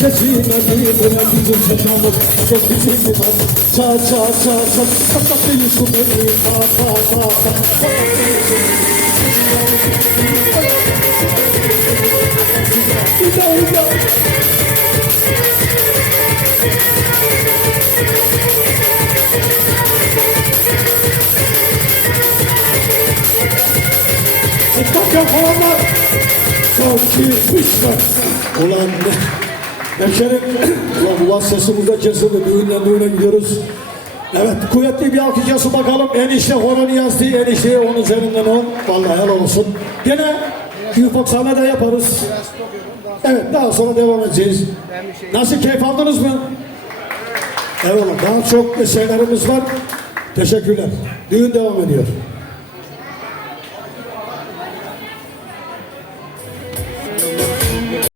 Geçirmedi bırak bizim Bir bir olanlar Sanki pişman Ulan Hemşerim Ulan ulan sesimiz de kesildi. Düğünden düğüne gidiyoruz. Evet kuvvetli bir alkış yazın bakalım. Enişte horonu yazdı. Enişteye onun üzerinden on. Vallahi helal olsun. Gene Ufak sahnede yaparız. Evet daha sonra devam edeceğiz. Nasıl keyif aldınız mı? Eyvallah daha çok eserlerimiz var. Teşekkürler. Düğün devam ediyor